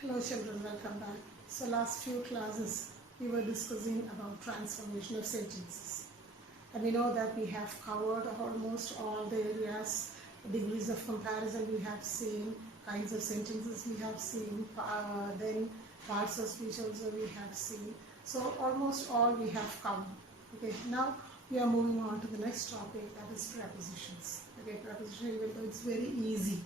Hello children, welcome back. So last few classes we were discussing about transformation of sentences. And we know that we have covered almost all the areas, degrees of comparison we have seen, kinds of sentences we have seen, then parts of speech also we have seen. So almost all we have covered. Okay, now we are moving on to the next topic, that is prepositions. Okay, preposition, even though it's very easy,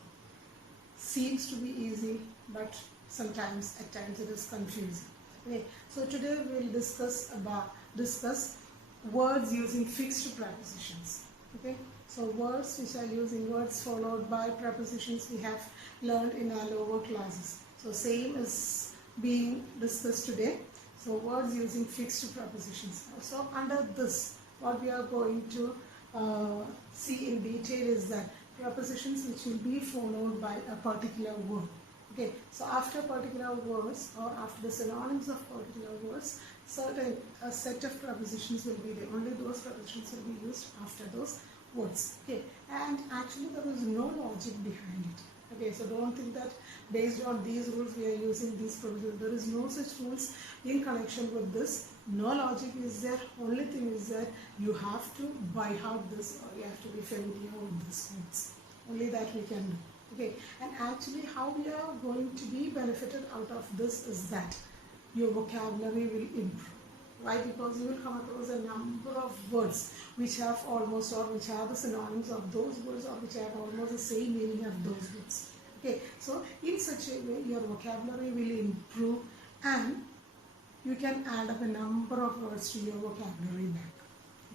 seems to be easy, but sometimes at times it is confusing. Okay, so today we will discuss words using fixed prepositions. Okay, so words which are using words followed by prepositions we have learned in our lower classes. So same is being discussed today. So words using fixed prepositions. So under this, what we are going to see in detail is that prepositions which will be followed by a particular word. Okay, so after particular words or after the synonyms of particular words, certain a set of prepositions will be there. Only those prepositions will be used after those words. Okay, and actually there is no logic behind it. Okay, so don't think that based on these rules we are using these prepositions. There is no such rules in connection with this. No logic is there. Only thing is that you have to by heart this, or you have to be familiar with these words. Only that we can do. Okay, and actually how we are going to be benefited out of this is that your vocabulary will improve. Why? Because you will come across a number of words which have almost, or which are the synonyms of those words, or which have almost the same meaning of those words. Okay, so in such a way your vocabulary will improve and you can add up a number of words to your vocabulary bank.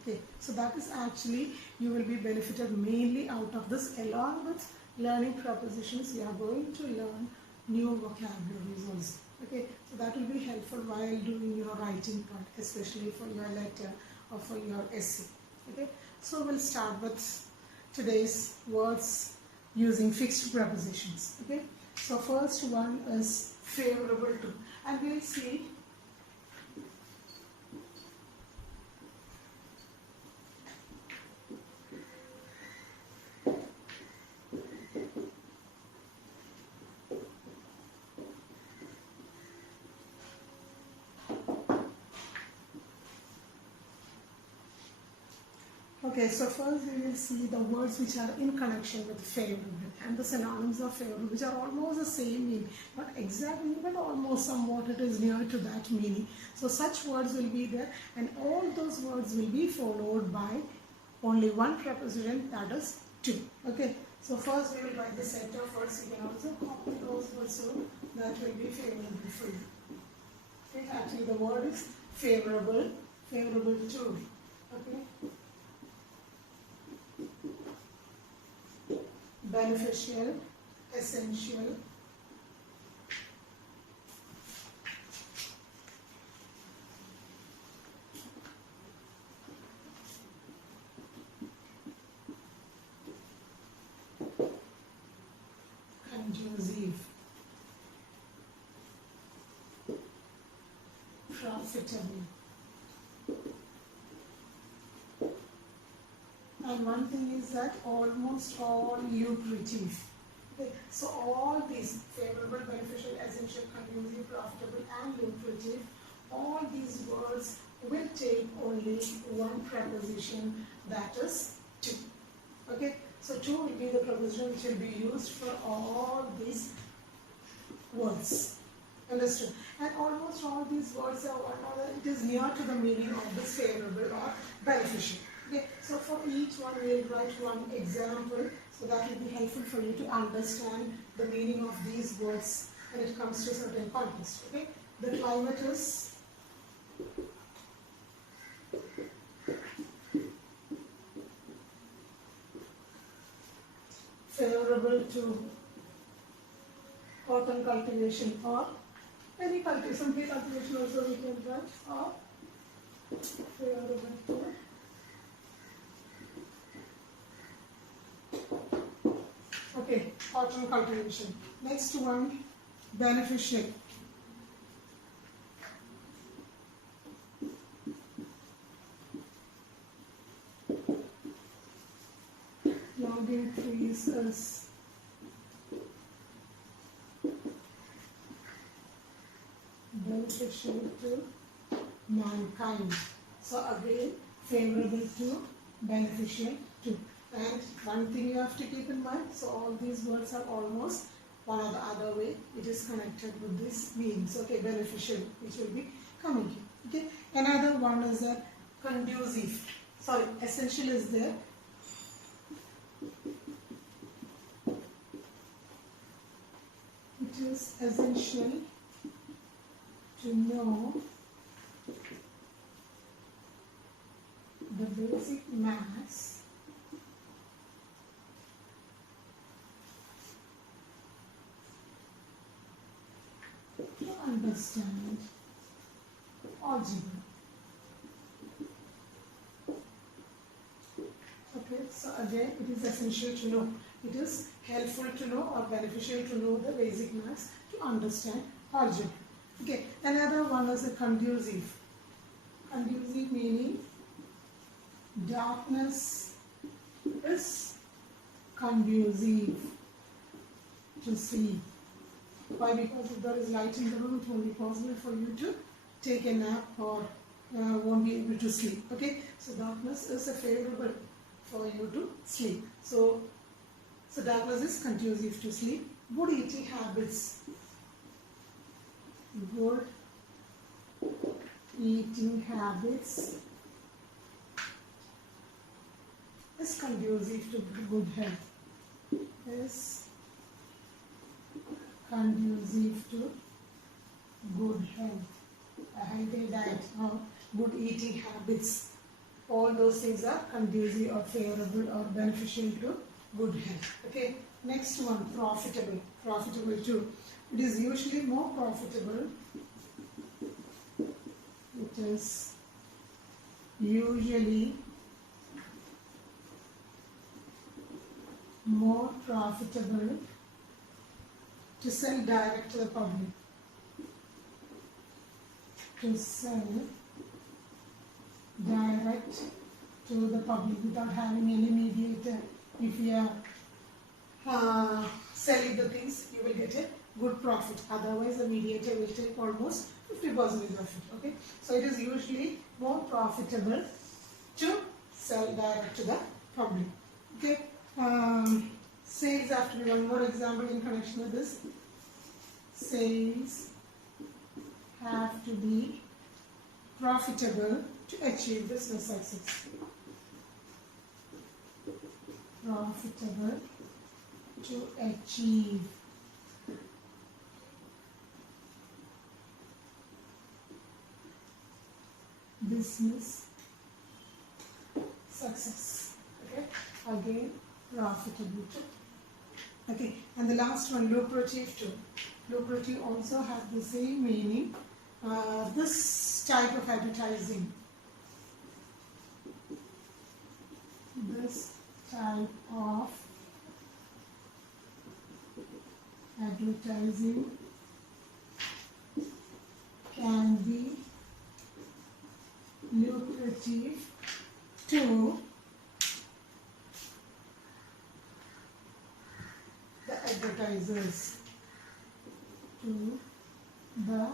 Okay, so that is actually you will be benefited mainly out of this. Along with learning prepositions, you are going to learn new vocabularies also. Okay, so that will be helpful while doing your writing part, especially for your letter or for your essay. Okay, so we'll start with today's words using fixed prepositions. Okay, so first one is favorable to, and we'll see Okay, so first we will see the words which are in connection with favorable and the synonyms of favorable, which are almost the same meaning, not exactly but almost somewhat it is near to that meaning. So such words will be there, and all those words will be followed by only one preposition, that is to. Okay, so first we will write the set of words. You can also copy those words, so that will be favorable for you. Okay, actually the word is favorable, favorable to. Okay. Beneficial, essential, conducive, profitable. And one thing is that almost all lucrative. Okay, so all these favorable, beneficial, essential, conducive, profitable and lucrative, all these words will take only one preposition, that is to. Okay, so to will be the preposition which will be used for all these words. Understood? And almost all these words are one or it is near to the meaning of this favorable or beneficial. Okay, so for each one we will write one example, so that will be helpful for you to understand the meaning of these words when it comes to certain context. Okay, the climate is favorable to cotton cultivation or any cultivation, some cultivation also we can write, or favorable to okay, cotton cultivation. Next one, beneficial. logging trees is beneficial to mankind. So again, favorable to, beneficial to. And one thing you have to keep in mind, so all these words are almost one or the other way. It is connected with this means. Okay, beneficial, which will be coming here. Okay, another one is a conducive. Sorry, essential is there. It is essential to know the basic maths to understand algebra. Okay, so again it is essential to know. It is helpful to know or beneficial to know the basic maths to understand algebra. Okay, another one is a conducive. Conducive meaning darkness is conducive to sleep. Why? Because if there is light in the room, it won't be possible for you to take a nap or won't be able to sleep. Okay, so darkness is a favorable for you to sleep. So darkness is conducive to sleep. Good eating habits. Good eating habits is conducive to good health. Is conducive to good health. A healthy diet or good eating habits. All those things are conducive or favorable or beneficial to good health. Okay. Next one, profitable. Profitable too. It is usually more profitable. It is usually more profitable to sell direct to the public. To sell direct to the public without having any mediator. If you are selling the things, you will get a good profit. Otherwise, the mediator will take almost 50% of it. Okay, so it is usually more profitable to sell direct to the public. Okay, sales have to be one more example in connection with this. Sales have to be profitable to achieve business success. Profitable to achieve business success. Okay, again profitable too. Okay, and the last one, lucrative too. Lucrative also has the same meaning. This type of advertising. This type of advertising can be lucrative to the advertisers. To the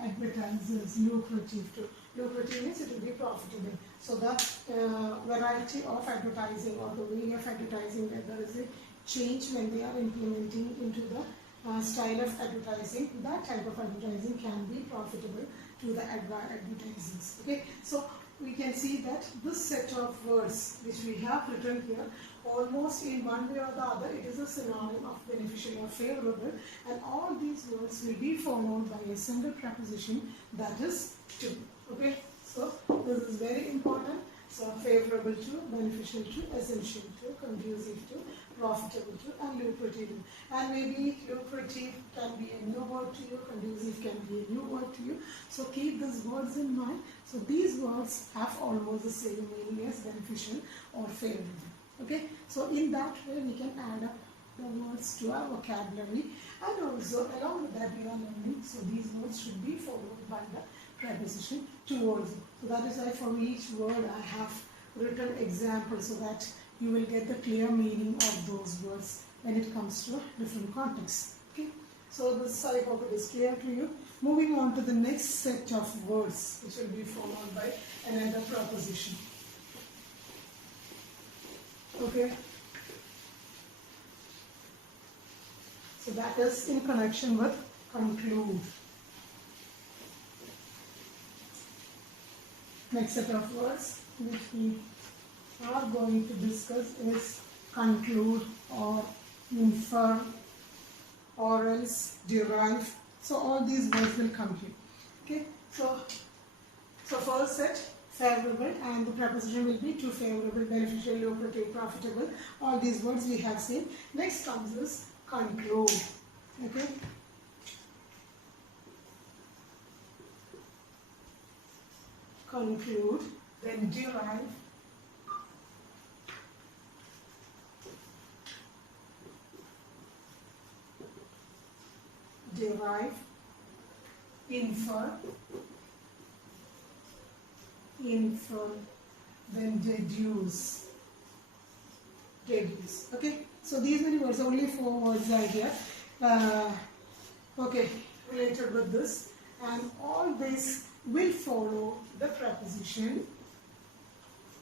advertisers, lucrative to. Lucrative means it will be profitable. So the variety of advertising or the way of advertising, that there is a change when they are implementing into the style of advertising. That type of advertising can be profitable to the advertisers. Okay, so we can see that this set of words which we have written here, almost in one way or the other, it is a synonym of beneficial or favorable, and all these words will be followed by a single preposition, that is to. Okay, so this is very important. So favorable to, beneficial to, essential to, conducive to, profitable to, and lucrative to. And maybe lucrative can be a new word to you, conducive can be a new word to you. So keep these words in mind. So these words have almost the same meaning as beneficial or favorable. Okay, so in that way we can add up the words to our vocabulary, and also along with that we are learning. So these words should be followed by the preposition to also. So that is why for each word I have written examples so that you will get the clear meaning of those words when it comes to a different context. Okay, So this, I hope it is clear to you. Moving on to the next set of words, which will be followed by another proposition. Okay. So that is in connection with conclude. Next set of words which we are going to discuss is conclude or infer or else derive. So all these words will come here. Okay. So first set, favorable, and the preposition will be to favorable, beneficial, lucrative, profitable. All these words we have seen. Next comes is conclude. Okay. Conclude, then derive, infer, then deduce. Okay, so these many words, only 4 words are here. Okay, related with this, and all this will follow the preposition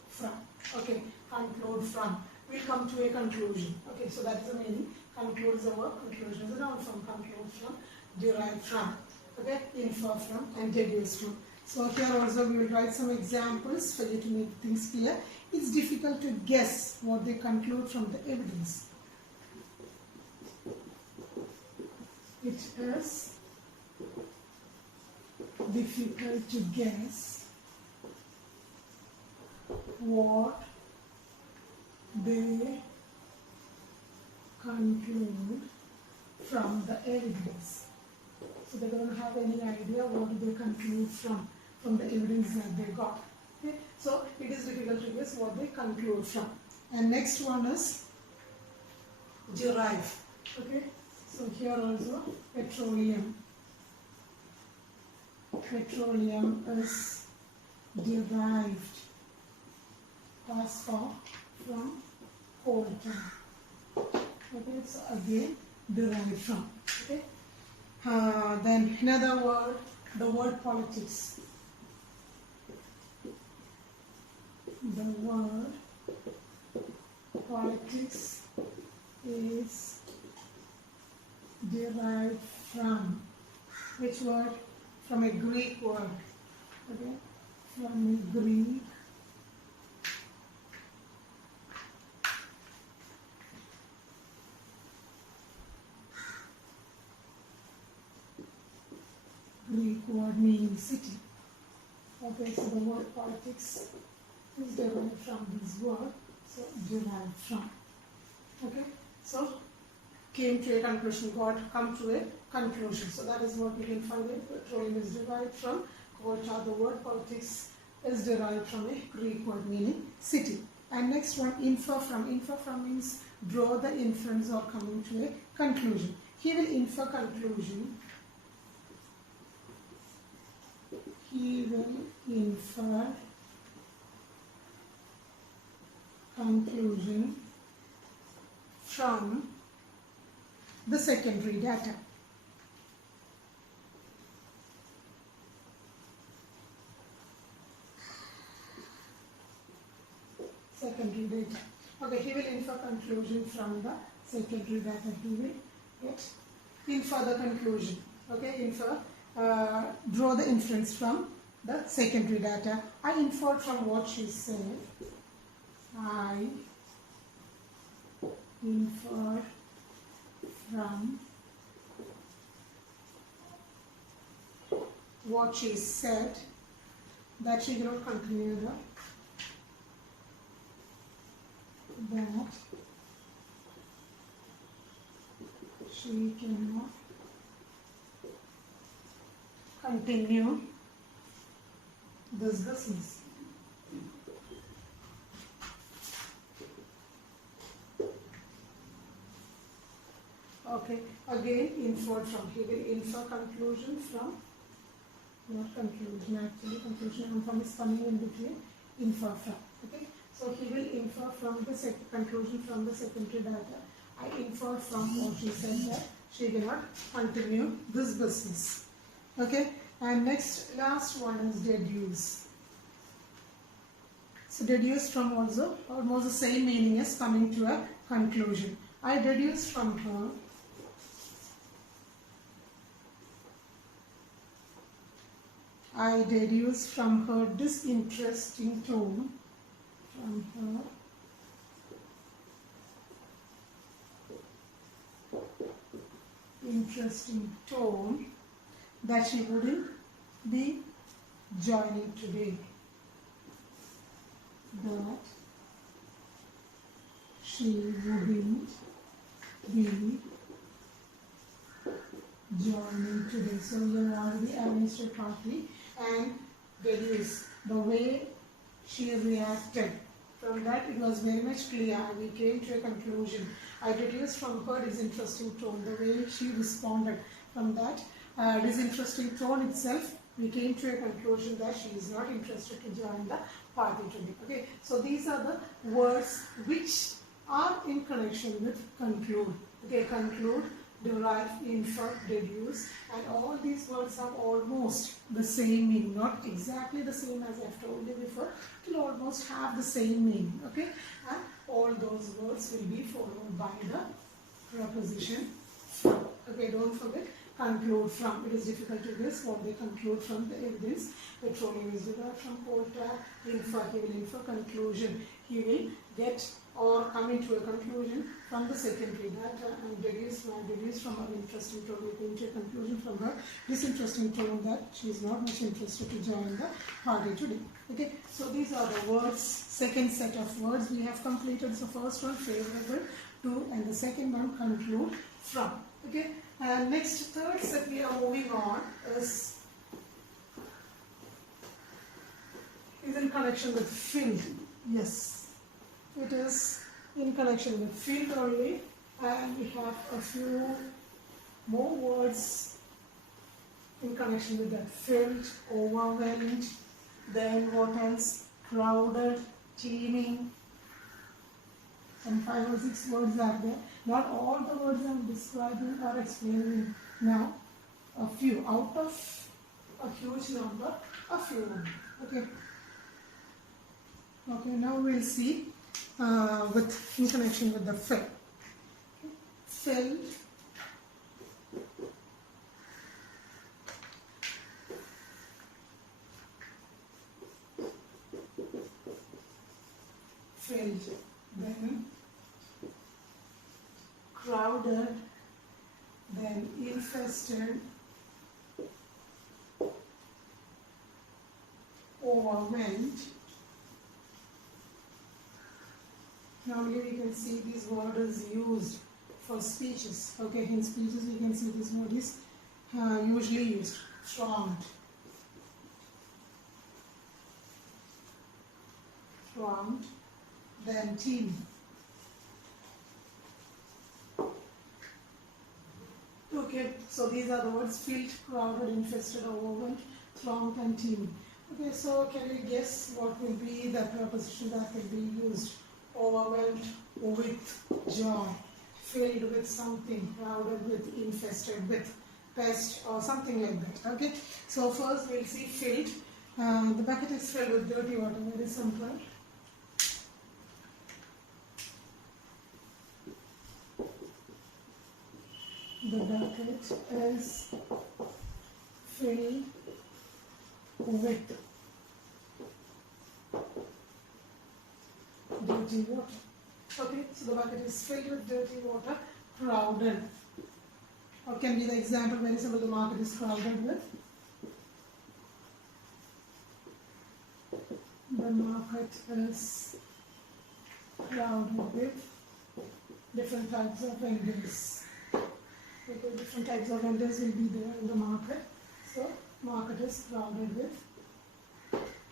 from. Okay, conclude from. We'll come to a conclusion. Okay, so that is the meaning. Conclude is a verb, conclusion is a noun form. Conclude from, derive from. Okay, infer from, and deduce from. So here also we will write some examples for you to make things clear. It's difficult to guess what they conclude from the evidence. It is difficult to guess what they conclude from the evidence. So they don't have any idea what do they conclude from the evidence that they got. Okay? So it is difficult to guess what they conclude from. And next one is derive. Okay? So here also petroleum. Petroleum is derived as far from coal tar. Okay, so again derived from. Okay. Then another word, the word politics. The word politics is derived from which word? From a Greek word. Okay, from a Greek word meaning city. Okay, so the word politics is derived from this word. So derived from. Okay, so came to a conclusion, come to a conclusion. So that is what we can find it. Petroleum is derived from coal tar. The word politics is derived from a Greek word meaning city. And next one, infer from. Infer from means draw the inference or coming to a conclusion. He will infer conclusion. He will infer conclusion from the secondary data. Secondary data. Okay, he will infer conclusion from the secondary data. He will infer the conclusion. Okay, infer, draw the inference from the secondary data. I inferred from what she said. I infer from what she said that she cannot continue that she cannot continue this business. Okay, again inferred from. He will infer conclusion from, not conclusion actually, conclusion from is coming in between, infer from. Okay, so he will infer from the conclusion from the secondary data. I inferred from what she said that she cannot continue this business. Okay, and last one is deduce. So deduce from also almost the same meaning as coming to a conclusion. I deduce from her disinteresting tone, that she wouldn't be joining today. That she wouldn't be joining today. So you have already arranged a party and deduce the way she reacted. From that it was very much clear. We came to a conclusion. I deduced from her disinteresting tone, the way she responded. From that disinteresting tone itself, we came to a conclusion that she is not interested to join the party today. Okay, so these are the words which are in connection with conclude. Okay, conclude, derive, infer, deduce, and all these words have almost the same meaning. Not exactly the same as I have told you before, it will almost have the same meaning. Okay, and all those words will be followed by the preposition from. Okay, don't forget conclude from. It is difficult to guess what they conclude from the evidence. Petroleum is derived from coal tar. Infer, he will infer conclusion. He will get or come into a conclusion from the secondary data and deduce from her interesting tone. We came to a conclusion from her disinteresting tone that she is not much interested to join the party today. Okay, so these are the words, second set of words we have completed. So first one favorable to, and the second one conclude from. Okay, and next third set we are moving on is in connection with field. Yes, it is in connection with field only, and we have a few more words in connection with that. Filled, overwhelmed, then what else? Crowded, teeming. Some 5 or 6 words are there. Not all the words I am describing or explaining now. A few out of a huge number, a few only. Okay. Okay, now we'll see in connection with the fill. Filled, then crowded, then infested, overwhelmed. Normally we can see this word is used for speeches. Okay, in speeches we can see this word is usually used. Thronged, then teeming. Okay, so these are the words filled, crowded, infested, overwhelmed, thronged, and teeming. Okay, so can you guess what will be the preposition that will be used? Overwhelmed with joy, filled with something, crowded with, infested with, pest, or something like that. Okay, so first we'll see filled. The bucket is filled with dirty water. Very simple. The bucket is filled with dirty water. Okay, so the bucket is filled with dirty water, crowded. Or can be the example, very simple, the market is crowded with. The market is crowded with different types of vendors. Okay, different types of vendors will be there in the market. So, market is crowded with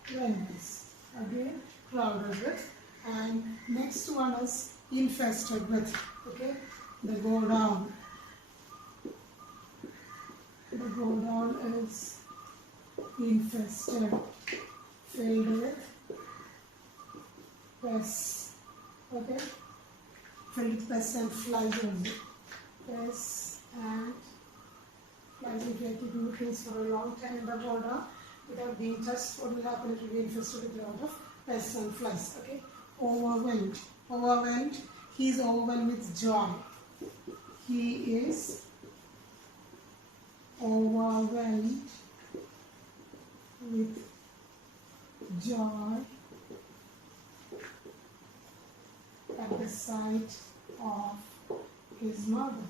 vendors. Again, crowded with. And next one is infested with. Okay, the go down. The go down is infested, filled with pests. Okay, filled with pests and flies only. Pests and flies. If you are keeping things for a long time in the border without being touched, what will happen? It will be infested with a lot of pests and flies. Okay, overwhelmed. Overwhelmed. He is overwhelmed with joy. He is overwhelmed with joy at the sight of his mother.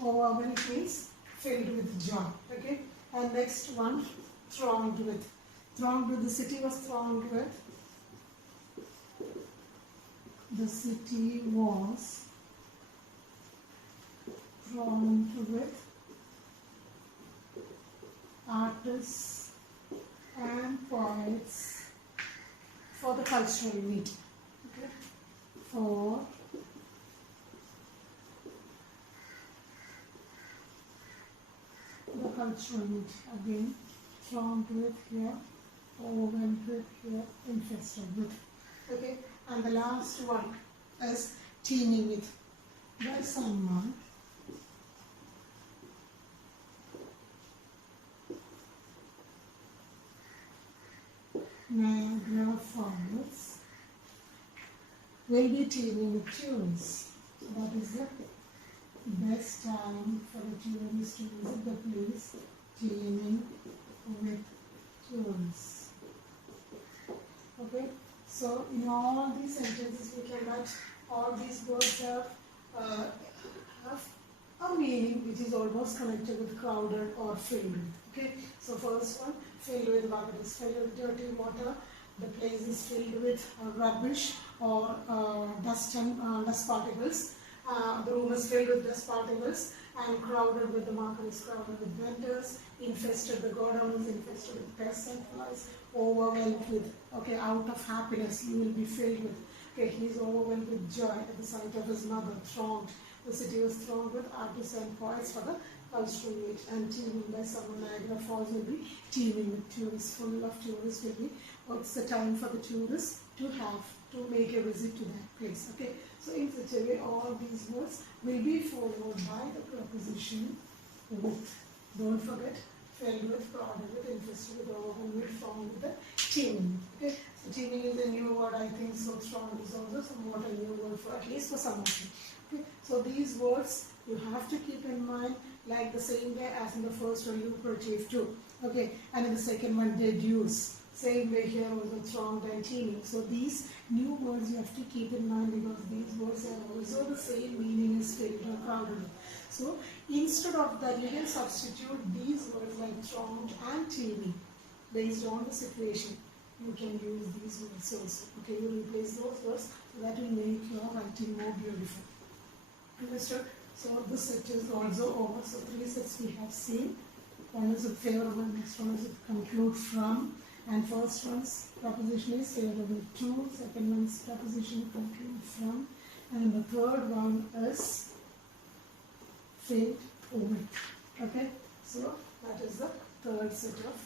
Overwhelmed means filled with joy. Okay, and next one, thronged with. Thronged with, the city was thronged with. The city was thronged with artists and poets for the cultural meet. Okay, for the cultural meet. Again, thronged with here, overwhelmed with here, infested with. Okay, and the last one is teeming with, by someone Niagara Falls will be teeming with tourists. So that is the best time for the tourists to visit the place, teeming with tourists. Okay, so in all these sentences we can write all these words have a meaning which is almost connected with crowded or filled with. Okay, so first one, filled with water, is filled with dirty water. The place is filled with rubbish or dust and dust particles. The room is filled with dust particles, and crowded with, the market is crowded with vendors. Infested, the godown is infested with pests and flies. Overwhelmed with, okay, out of happiness you will be filled with. Okay, he is overwhelmed with joy at the sight of his mother. Thronged, the city was thronged with artists and poets for the cultural meet. And teeming, by summer, Niagara Falls will be teeming with tourists, full of tourists will be. What's the time for the tourists to make a visit to that place? Okay, so in such a way all these words will be followed by the preposition with. Don't forget, filled with, crowded with, infested with, overwhelmed with, thronged with, the teeming. Okay, so teeming is a new word, I think. So thronged is also somewhat a new word for, at least for some of them. Okay, so these words you have to keep in mind, like the same way as in the first one, lucrative too. Okay, and in the second one, deduce. Same way here also, thronged and teeming. So these new words you have to keep in mind, because these words have also the same meaning as filled or crowded. So instead of that, you can substitute these words like thronged and teeming based on the situation. You can use these words also. Okay, you replace those words, so that will make your writing more beautiful. Understood? So this set is also over. So 3 sets we have seen. One is with favorable, next one is with conclude from, and first one's preposition is favorable to, second one's preposition conclude from, and the third one is filled with. Okay, so that is the third set of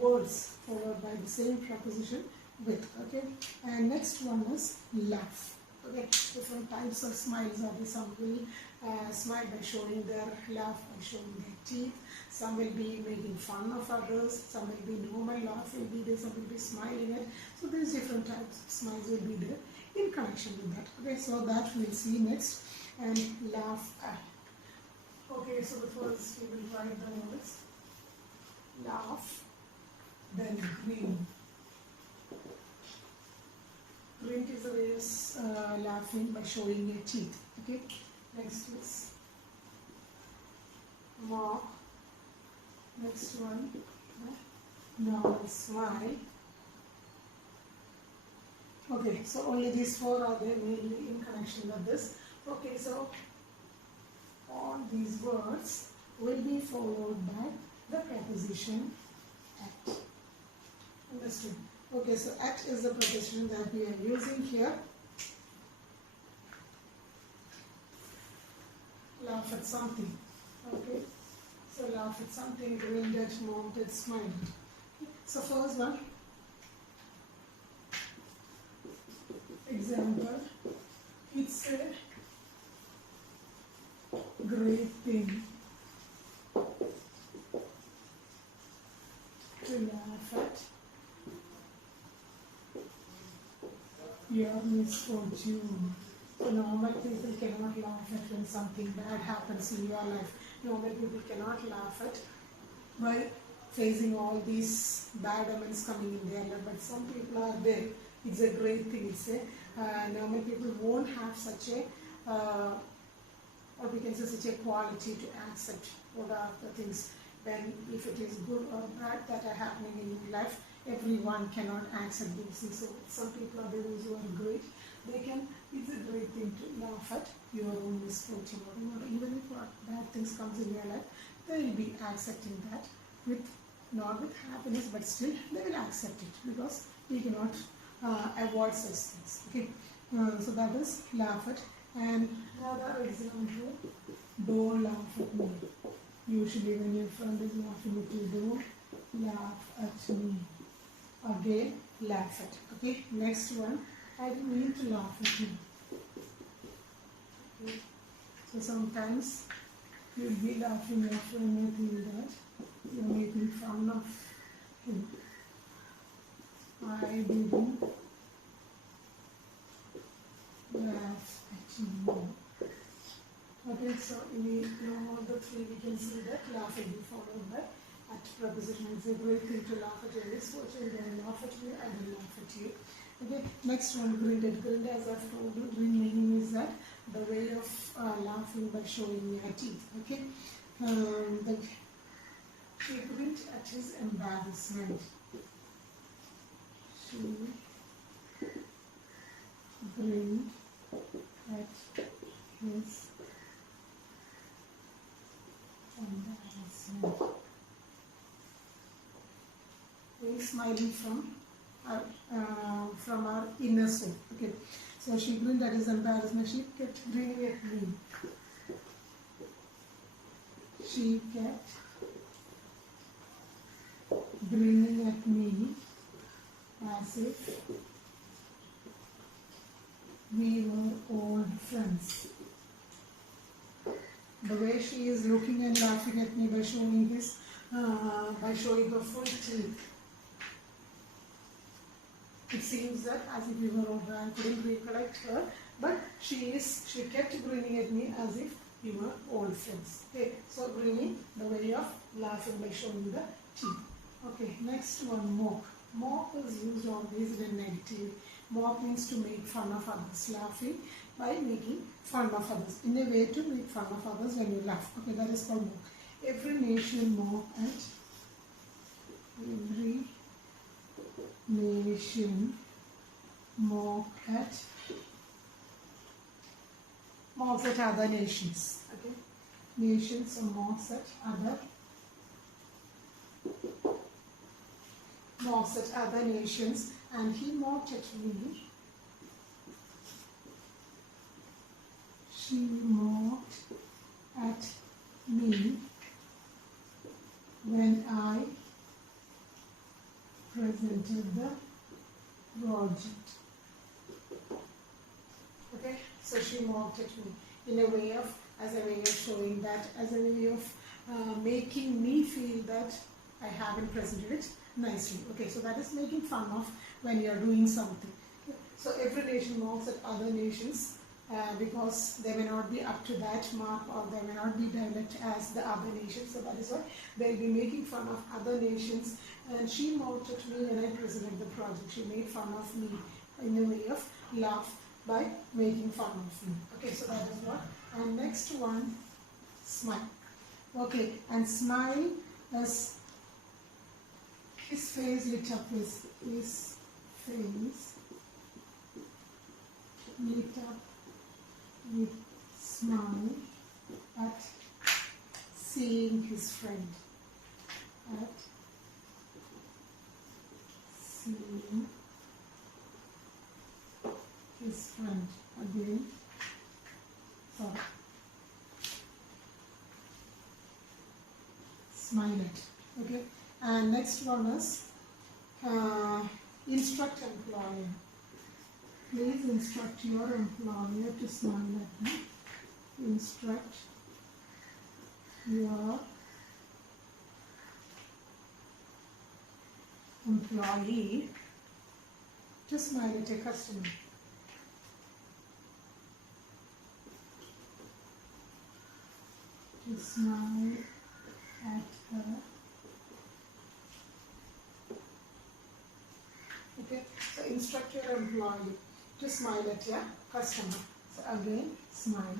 words followed by the same preposition with. Okay, and next one is laugh. Okay, different types of smiles are there. Some will smile by showing their laugh, by showing their teeth. Some will be making fun of others. Some will be normal laugh will be there. Some will be smiling at. So these different types of smiles will be there in connection with that. Okay, so that we'll see next. And laugh at. Okay, so the first we will write the words laugh, then grin. Grin is the way of laughing by showing your teeth. Okay, next is mock. Next one, now smile. Okay, so only these 4 are there mainly in connection with this. Okay, so all these words will be followed by the preposition at. Understood? Okay, so at is the preposition that we are using here. Laugh at something. Okay, so laugh at something, grinned at, mocked at, smiled at. So first one, example, he said thing to laugh at your misfortune. So normal people cannot laugh at when something bad happens in your life. Normal people cannot laugh at by facing all these bad omens coming in their life. But some people are there. It's a great thing. It's a normal people won't have such a or we can say such a quality to accept what are the things when if it is good or bad that are happening in your life. Everyone cannot accept these things. So some people are those who are great. They can. It's a great thing to laugh at your own misfortune or even if bad things comes in your life, they will be accepting that with not with happiness, but still they will accept it because we cannot avoid such things. Okay, so that is laugh at. And another example, don't laugh at me. Usually when your friend is laughing at you, don't laugh at me. Again, laugh at. Okay, next one, I didn't mean to laugh at you. Okay. So sometimes you'll be laughing at your friend and think that you're making fun of him. I didn't laugh at you. Okay, so we know all the three. We can see that laugh will be followed by at preposition. It's a great thing to laugh at your misfortune. Don't laugh at me, I will laugh at you. Okay, next one, grinned. Grinned, as I've told you, grin meaning is that the way of laughing by showing your teeth. Okay, she grinned at his embarrassment. She grinned at his embarrassment. We're smiling from our inner soul. Okay, so she grinned at his embarrassment. She kept grinning at me. She kept grinning at me as if we were old friends. The way she is looking and laughing at me by showing her full teeth. It seems that as if we were old friends. I couldn't recollect her, but she kept grinning at me as if we were old friends. Okay, so grinning, the way of laughing by showing the teeth. Okay, next one, mock. Mock is used always in a negative. Mock means to make fun of others. Laughing by making fun of others. In a way to make fun of others when you laugh. Okay, that is called mock. Every nation mock at. Every nation mock at. Mocks at other nations. Okay, nations or mocks at other. Mocks at other nations, and he mocked at me. She mocked at me when I presented the project. Okay, so she mocked at me in a way of, as a way of showing that, as a way of making me feel that I haven't presented it nicely. Okay, so that is making fun of when you are doing something. Okay. So every nation mocks at other nations because they may not be up to that mark or they may not be direct as the other nations. So that is why they will be making fun of other nations. And she mocked at me when I presented the project. She made fun of me in a way of laugh by making fun of me. Okay, so that is what. And next one, smile. Okay, and smile is his face lit up, his face lit up with smile at seeing his friend. At seeing his friend. Again, sorry. Smile at. Okay. And next one is instruct employer. Please instruct your employer to smile at me. Instruct your employee to smile at a customer. To smile at a. Okay, so instruct your employee to smile at your customer. So again, smile.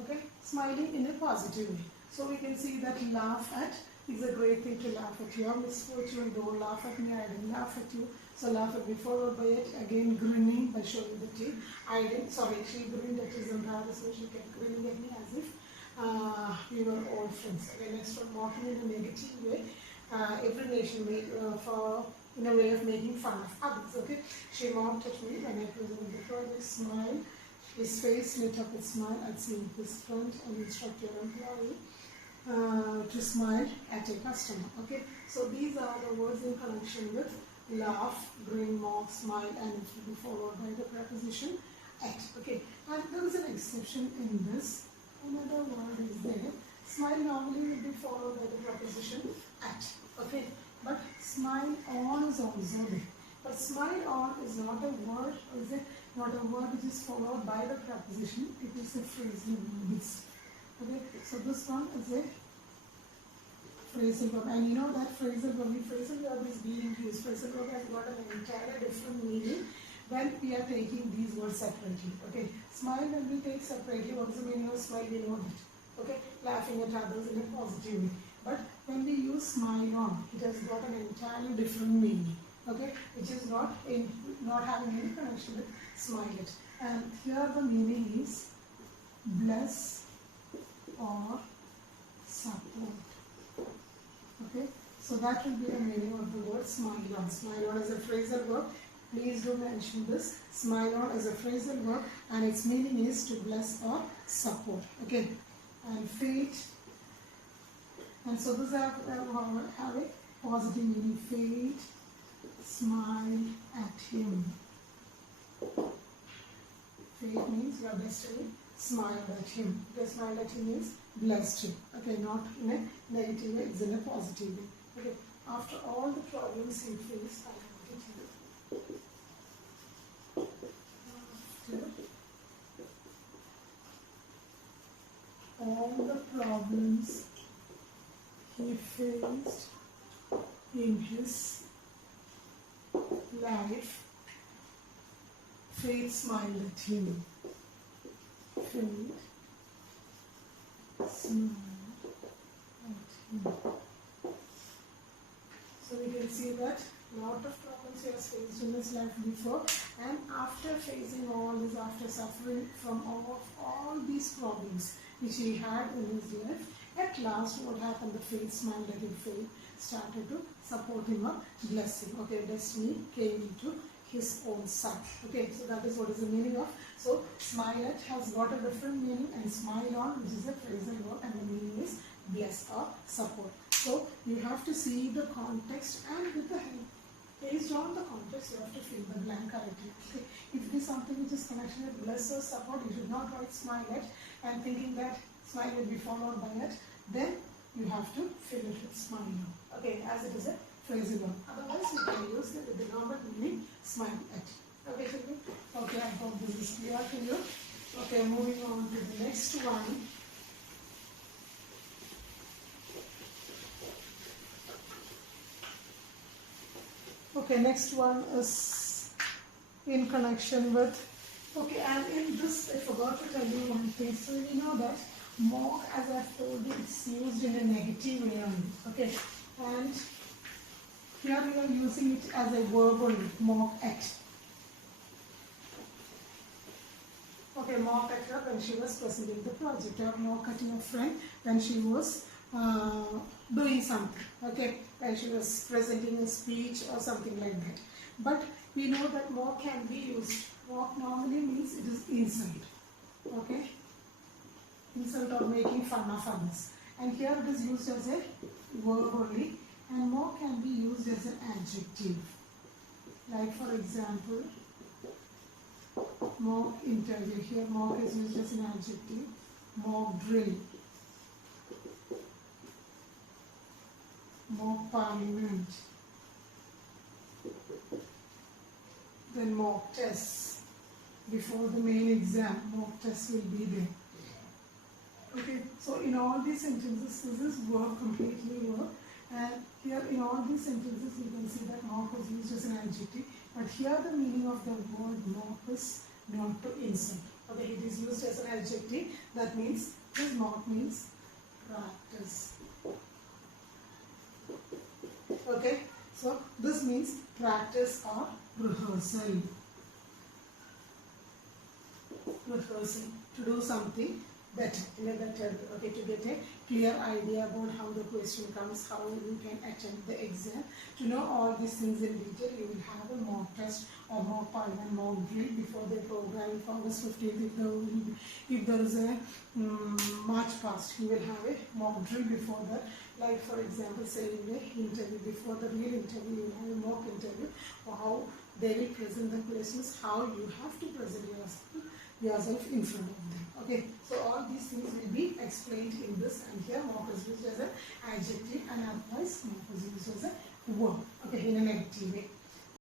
Okay, smiling in a positive way. So we can see that laugh at is a great thing to laugh at your misfortune. Don't laugh at me, I didn't laugh at you. So laugh at me, followed by it again grinning by showing the teeth. I didn't, sorry, she grinned at his embarrassed, so she kept grinning at me as if we were old friends. Okay, next one, mocking in a negative way. Every nation made for in a way of making fun of others. Okay, she mocked at me when I presented the project. Smile. His face lit up with smile at seeing his friend and instruct your employee to smile at a customer. Okay, so these are the words in connection with laugh, grin, mock, smile, and it will be followed by the preposition at. Okay, and there is an exception in this. Another word is there. Smile normally will be followed by the preposition at. Okay, but smile on is also there. But smile on is not a word, or is it not a word which is followed by the preposition? It is a phrasal verb. Okay, so this one is a phrasal verb, and you know that phrasal verb is being used. Phrasal verb has got an entirely different meaning when we are taking these words separately. Okay, smile when we take separately, what is the meaning of smile? We know that. Okay, laughing at others in a positive way. But when we use smile on, it has got an entirely different meaning. Okay, which is not having any connection with smile at. And here the meaning is bless or support. Okay, so that will be the meaning of the word smile on. Smile on is a phrasal verb. Please do mention this. Smile on is a phrasal verb and its meaning is to bless or support. Okay, and fate. And so this have a positive meaning. Fate, smile at him. Fate means your destiny. Smile at him. Okay, smile at him means blessed him. Okay, not in a negative way, it's in a positive way. Okay, after all the problems he faced, I want to tell you. After all the problems he faced in his life, fate smiled at him. Fate smiled at him. So we can see that lot of problems he has faced in his life before, and after facing all this, after suffering from all these problems which he had in his life, at last what happened? The fate smiled at him. Fate started to support him or bless him. Okay, destiny came into his own son. Okay, so that is what is the meaning of. So smile at has got a different meaning, and smile on, which is a phrasal verb, and the meaning is bless or support. So you have to see the context, and with the help, based on the context, you have to fill the blank correctly. Okay, if it is something which is connected with bless or support, you should not write smile at and thinking that smile will be followed by it. Then you have to fill it with smile on. Okay, as it is a phrasal verb. Otherwise, you can use it with the normal meaning smile at. Okay, children? Okay, I hope this is clear to you. Okay, moving on to the next one. Okay, next one is in connection with, okay, and in this I forgot to tell you one thing. So you know that mock, as I've told you, it's used in a negative way only. Okay, and here we are using it as a verb only, mock at. Okay, mock at her when she was presenting the project, or mock at your friend when she was doing something. Okay, when she was presenting a speech or something like that. But we know that mock can be used. Mock normally means it is insult. Okay, insult or making fun of others. And here it is used as a verb only, and mock can be used as an adjective. Like for example, mock interview. Here mock is used as an adjective. Mock drill. mock parliament, then mock tests. Before the main exam, mock tests will be there. Okay, so in all these sentences, this is verb, completely verb. And here in all these sentences, you can see that mock was used as an adjective. But here the meaning of the word mock is not to insult. Okay, it is used as an adjective. That means, this mock means practice. Okay, so this means practice or rehearsal. Rehearsal, to do something better, in a better way. Okay, to get a clear idea about how the question comes, how you can attempt the exam. To know all these things in detail, you will have a mock test or mock parliament, mock drill before the program for August 15th. If there is a March past, you will have a mock drill before that. Like for example, say in the interview, before the real interview, you will have a mock interview, or how they will present the questions, how you have to present yourself in front of them. Okay, so all these things will be explained in this, and here mock is used as an adjective and otherwise mock is used as a verb. Okay, in a negative way.